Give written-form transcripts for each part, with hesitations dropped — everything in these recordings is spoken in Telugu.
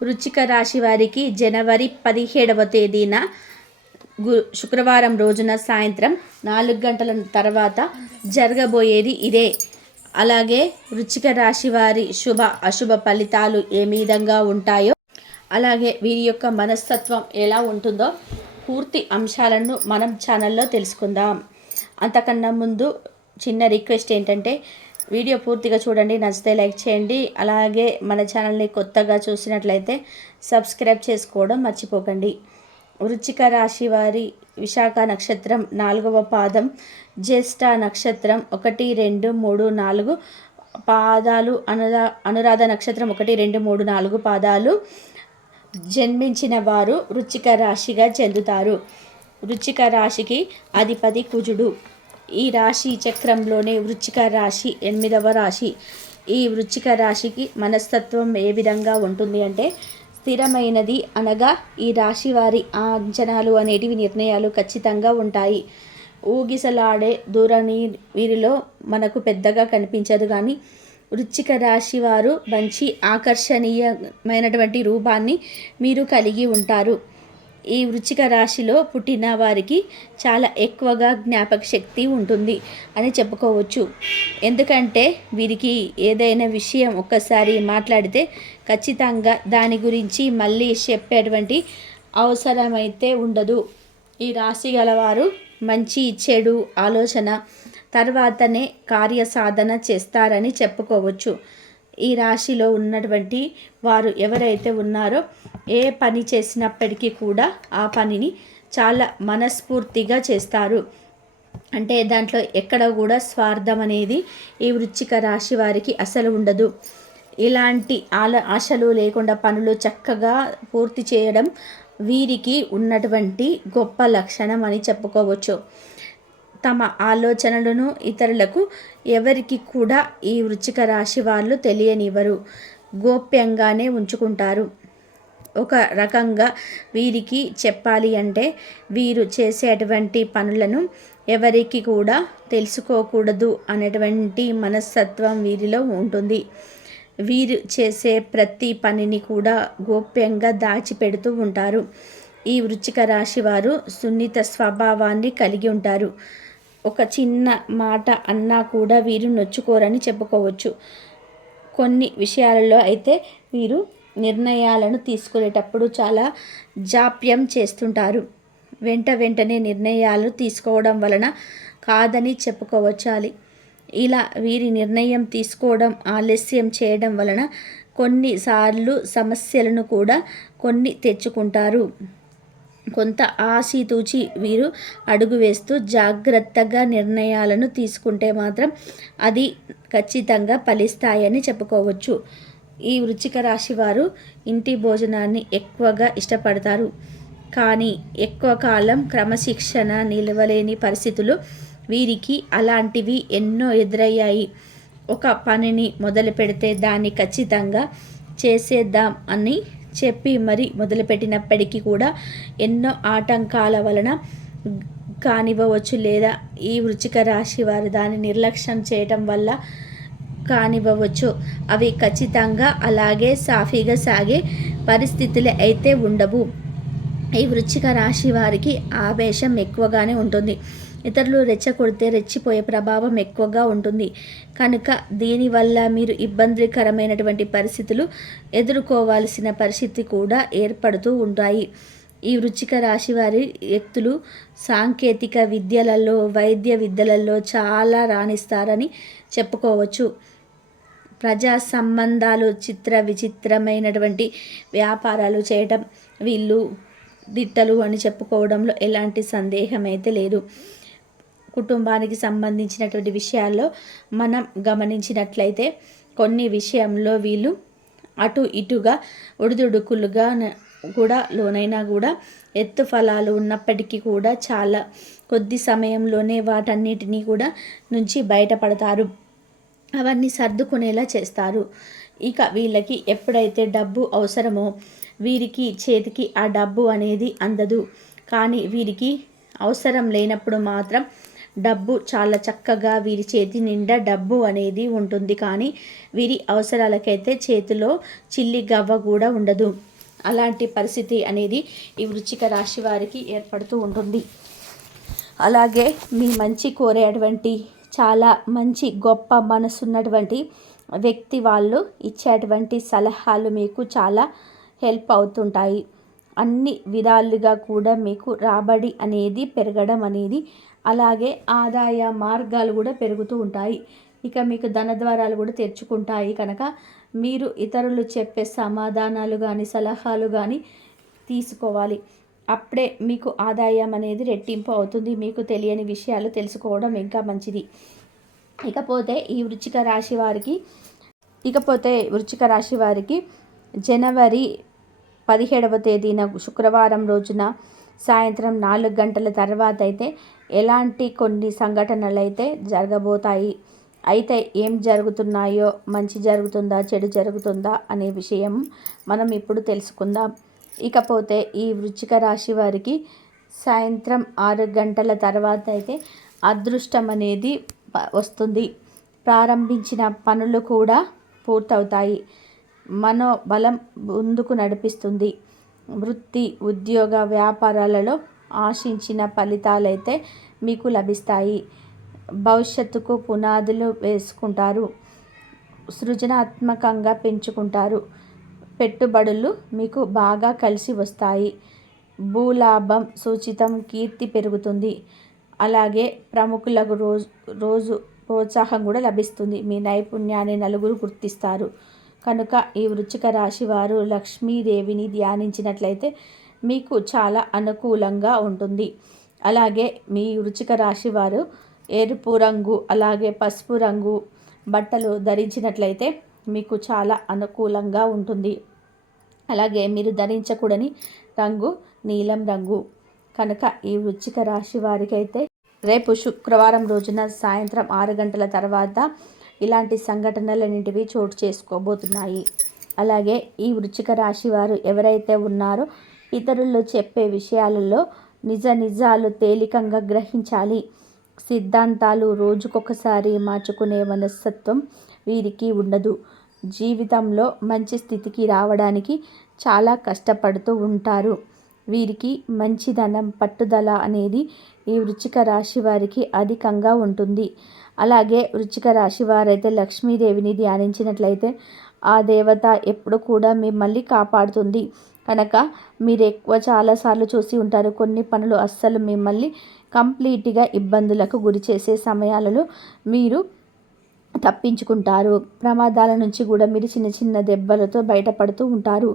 వృశ్చిక రాశి వారికి జనవరి 17వ తేదీన శుక్రవారం రోజున సాయంత్రం 4 గంటల తర్వాత జరగబోయేది ఇదే. అలాగే వృశ్చిక రాశి వారి శుభ అశుభ ఫలితాలు ఏ విధంగా ఉంటాయో, అలాగే వీరి యొక్క మనస్తత్వం ఎలా ఉంటుందో పూర్తి అంశాలను మనం ఛానల్లో తెలుసుకుందాం. అంతకన్నా ముందు చిన్న రిక్వెస్ట్ ఏంటంటే, వీడియో పూర్తిగా చూడండి, నచ్చితే లైక్ చేయండి. అలాగే మన ఛానల్ని కొత్తగా చూసినట్లయితే సబ్స్క్రైబ్ చేసుకోవడం మర్చిపోకండి. వృశ్చిక రాశి వారి విశాఖ నక్షత్రం 4వ పాదం, జ్యేష్ఠ నక్షత్రం 1, 2, 3, 4 పాదాలు, అనురాధ నక్షత్రం 1, 2, 3, 4 పాదాలు జన్మించిన వారు వృశ్చిక రాశిగా చెందుతారు. వృశ్చిక రాశికి అధిపతి కుజుడు. ఈ రాశి చక్రంలోనే వృశ్చిక రాశి 8వ రాశి. ఈ వృశ్చిక రాశికి మనస్తత్వం ఏ విధంగా ఉంటుంది అంటే, స్థిరమైనది అనగా ఈ రాశి వారి అంచనాలు అనేటివి, నిర్ణయాలు ఖచ్చితంగా ఉంటాయి. ఊగిసలాడే ధోరణి వీరిలో మనకు పెద్దగా కనిపించదు, కానీ వృశ్చిక రాశి వారు మంచి ఆకర్షణీయమైనటువంటి రూపాన్ని మీరు కలిగి ఉంటారు. ఈ వృశ్చిక రాశిలో పుట్టిన వారికి చాలా ఎక్కువగా జ్ఞాపక శక్తి ఉంటుంది అని చెప్పుకోవచ్చు. ఎందుకంటే వీరికి ఏదైనా విషయం ఒక్కసారి మాట్లాడితే ఖచ్చితంగా దాని గురించి మళ్ళీ చెప్పేటువంటి అవసరమైతే ఉండదు. ఈ రాశి గలవారు మంచి చెడు ఆలోచన తర్వాతనే కార్యసాధన చేస్తారని చెప్పుకోవచ్చు. ఈ రాశిలో ఉన్నటువంటి వారు ఎవరైతే ఉన్నారో, ఏ పని చేసినప్పటికీ కూడా ఆ పనిని చాలా మనస్ఫూర్తిగా చేస్తారు. అంటే దాంట్లో ఎక్కడ కూడా స్వార్థం అనేది ఈ వృశ్చిక రాశి వారికి అసలు ఉండదు. ఇలాంటి ఆశలు లేకుండా పనులు చక్కగా పూర్తి చేయడం వీరికి ఉన్నటువంటి గొప్ప లక్షణం అని చెప్పుకోవచ్చు. తమ ఆలోచనలను ఇతరులకు ఎవరికి కూడా ఈ వృశ్చిక రాశి వాళ్ళు తెలియనివ్వరు, గోప్యంగానే ఉంచుకుంటారు. ఒక రకంగా వీరికి చెప్పాలి అంటే, వీరు చేసేటువంటి పనులను ఎవరికి కూడా తెలుసుకోకూడదు అనేటువంటి మనస్తత్వం వీరిలో ఉంటుంది. వీరు చేసే ప్రతి పనిని కూడా గోప్యంగా దాచిపెడుతూ ఉంటారు. ఈ వృశ్చిక రాశి వారు సున్నిత స్వభావాన్ని కలిగి ఉంటారు. ఒక చిన్న మాట అన్నా కూడా వీరు నొచ్చుకోరని చెప్పుకోవచ్చు. కొన్ని విషయాలలో అయితే వీరు నిర్ణయాలను తీసుకునేటప్పుడు చాలా జాప్యం చేస్తుంటారు. వెంటనే నిర్ణయాలు తీసుకోవడం వలన కాదని చెప్పుకోవచ్చాలి. ఇలా వీరి నిర్ణయం తీసుకోవడం ఆలస్యం చేయడం వలన కొన్నిసార్లు సమస్యలను కూడా తెచ్చుకుంటారు. కొంత ఆచితూచి వీరు అడుగు వేస్తూ జాగ్రత్తగా నిర్ణయాలను తీసుకుంటే మాత్రం అది ఖచ్చితంగా ఫలిస్తాయని చెప్పుకోవచ్చు. ఈ వృశ్చిక రాశి వారు ఇంటి భోజనాన్ని ఎక్కువగా ఇష్టపడతారు, కానీ ఎక్కువ కాలం క్రమశిక్షణ నిలవలేని పరిస్థితులు వీరికి అలాంటివి ఎన్నో ఎదురయ్యాయి. ఒక పనిని మొదలు పెడితే దాన్ని ఖచ్చితంగా చేసేద్దాం అని చెప్పి మరి మొదలుపెట్టినప్పటికీ కూడా ఎన్నో ఆటంకాల వలన కానివ్వవచ్చు, లేదా ఈ వృశ్చిక రాశి వారు దాన్ని నిర్లక్ష్యం చేయటం వల్ల కానివ్వవచ్చు. అవి ఖచ్చితంగా అలాగే సాఫీగా సాగే పరిస్థితులు అయితే ఉండవు. ఈ వృశ్చిక రాశి వారికి ఆవేశం ఎక్కువగానే ఉంటుంది. ఇతరులు రెచ్చగొడితే రెచ్చిపోయే ప్రభావం ఎక్కువగా ఉంటుంది. కనుక దీనివల్ల మీరు ఇబ్బందికరమైనటువంటి పరిస్థితులు ఎదుర్కోవాల్సిన పరిస్థితి కూడా ఏర్పడుతూ ఉంటాయి. ఈ వృశ్చిక రాశి వారి వ్యక్తులు సాంకేతిక విద్యలలో, వైద్య విద్యలలో చాలా రాణిస్తారని చెప్పుకోవచ్చు. ప్రజా సంబంధాలు, విచిత్రమైనటువంటి వ్యాపారాలు చేయటం వీళ్ళు దిట్టలు అని చెప్పుకోవడంలో ఎలాంటి సందేహం అయితే లేదు. కుటుంబానికి సంబంధించినటువంటి విషయాల్లో మనం గమనించినట్లయితే కొన్ని విషయంలో వీళ్ళు అటు ఇటుగా ఒడిదుడుకులుగా కూడా లోనైనా కూడా ఎత్తు ఫలాలు ఉన్నప్పటికీ కూడా చాలా కొద్ది సమయంలోనే వాటన్నిటినీ కూడా నుంచి బయటపడతారు. అవన్నీ సర్దుకునేలా చేస్తారు. ఇక వీళ్ళకి ఎప్పుడైతే డబ్బు అవసరమో వీరికి చేతికి ఆ డబ్బు అనేది అందదు. కానీ వీరికి అవసరం లేనప్పుడు మాత్రం డబ్బు చాలా చక్కగా వీరి చేతి నిండా డబ్బు అనేది ఉంటుంది. కానీ వీరి అవసరాలకైతే చేతిలో చిల్లి గవ్వ కూడా ఉండదు. అలాంటి పరిస్థితి అనేది ఈ వృశ్చిక రాశి వారికి ఏర్పడుతూ ఉంటుంది. అలాగే మీ మంచి కోరేటువంటి చాలా మంచి గొప్ప మనసున్నటువంటి వ్యక్తి వాళ్ళు ఇచ్చేటువంటి సలహాలు మీకు చాలా హెల్ప్ అవుతుంటాయి. అన్ని విధాలుగా కూడా మీకు రాబడి అనేది పెరగడం అనేది, అలాగే ఆదాయ మార్గాలు కూడా పెరుగుతూ ఉంటాయి. ఇక మీకు ధన ద్వారాలు కూడా తెరుచుకుంటాయి కనుక మీరు ఇతరులు చెప్పే సమాధానాలు కానీ సలహాలు కానీ తీసుకోవాలి. అప్పుడే మీకు ఆదాయం అనేది రెట్టింపు అవుతుంది. మీకు తెలియని విషయాలు తెలుసుకోవడం ఇంకా మంచిది. ఇకపోతే వృశ్చిక రాశి వారికి జనవరి 17వ తేదీన శుక్రవారం రోజున సాయంత్రం 4 గంటల తర్వాత అయితే ఎలాంటి కొన్ని సంఘటనలు అయితే జరగబోతాయి. అయితే ఏం జరుగుతున్నాయో, మంచి జరుగుతుందా చెడు జరుగుతుందా అనే విషయం మనం ఇప్పుడు తెలుసుకుందాం. ఇకపోతే ఈ వృశ్చిక రాశి వారికి సాయంత్రం 6 గంటల తర్వాత అయితే అదృష్టం అనేది వస్తుంది. ప్రారంభించిన పనులు కూడా పూర్తవుతాయి. మనోబలం ముందుకు నడిపిస్తుంది. వృత్తి, ఉద్యోగ, వ్యాపారాలలో ఆశించిన ఫలితాలైతే మీకు లభిస్తాయి. భవిష్యత్తుకు పునాదులు వేసుకుంటారు. సృజనాత్మకంగా పెంచుకుంటారు. పెట్టుబడులు మీకు బాగా కలిసి వస్తాయి. భూలాభం సూచితం, కీర్తి పెరుగుతుంది. అలాగే ప్రముఖులకు రోజు ప్రోత్సాహం కూడా లభిస్తుంది. మీ నైపుణ్యాన్ని నలుగురు గుర్తిస్తారు. కనుక ఈ వృశ్చిక రాశి వారు లక్ష్మీదేవిని ధ్యానించినట్లయితే మీకు చాలా అనుకూలంగా ఉంటుంది. అలాగే మీ వృశ్చిక రాశి వారు ఎరుపు రంగు అలాగే పసుపు రంగు బట్టలు ధరించినట్లయితే మీకు చాలా అనుకూలంగా ఉంటుంది. అలాగే మీరు ధరించకూడని రంగు నీలం రంగు. కనుక ఈ వృశ్చిక రాశి వారికి అయితే రేపు శుక్రవారం రోజున సాయంత్రం 6 గంటల తర్వాత ఇలాంటి సంఘటనలన్నింటివి చోటు చేసుకోబోతున్నాయి. అలాగే ఈ వృశ్చిక రాశి వారు ఎవరైతే ఉన్నారో ఇతరులు చెప్పే విషయాలలో నిజాలు తేలికంగా గ్రహించాలి. సిద్ధాంతాలు రోజుకొకసారి మార్చుకునే మనస్తత్వం వీరికి ఉండదు. జీవితంలో మంచి స్థితికి రావడానికి చాలా కష్టపడుతూ ఉంటారు. వీరికి మంచిదనం, పట్టుదల అనేది ఈ వృశ్చిక రాశి వారికి అధికంగా ఉంటుంది. అలాగే వృశ్చిక రాశి వారైతే లక్ష్మీదేవిని ధ్యానించినట్లయితే ఆ దేవత ఎప్పుడు కూడా మిమ్మల్ని కాపాడుతుంది. కనుక మీరు చాలాసార్లు చూసి ఉంటారు, కొన్ని పనులు అస్సలు మిమ్మల్ని కంప్లీట్గా ఇబ్బందులకు గురి చేసే సమయాలలో మీరు తప్పించుకుంటారు. ప్రమాదాల నుంచి కూడా మీరు చిన్న చిన్న దెబ్బలతో బయటపడుతూ ఉంటారు.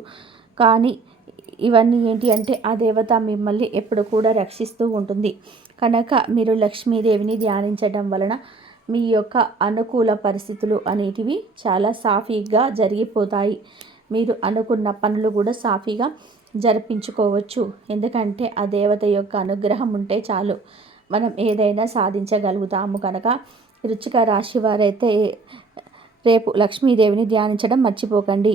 కానీ ఇవన్నీ ఏంటి అంటే ఆ దేవత మిమ్మల్ని ఎప్పుడు కూడా రక్షిస్తూ ఉంటుంది. కనుక మీరు లక్ష్మీదేవిని ధ్యానించడం వలన మీ యొక్క అనుకూల పరిస్థితులు అనేటివి చాలా సాఫీగా జరిగిపోతాయి. మీరు అనుకున్న పనులు కూడా సాఫీగా జరిపించుకోవచ్చు. ఎందుకంటే ఆ దేవత యొక్క అనుగ్రహం ఉంటే చాలు, మనం ఏదైనా సాధించగలుగుతాము. కనుక వృశ్చిక రాశి వారైతే రేపు లక్ష్మీదేవిని ధ్యానించడం మర్చిపోకండి.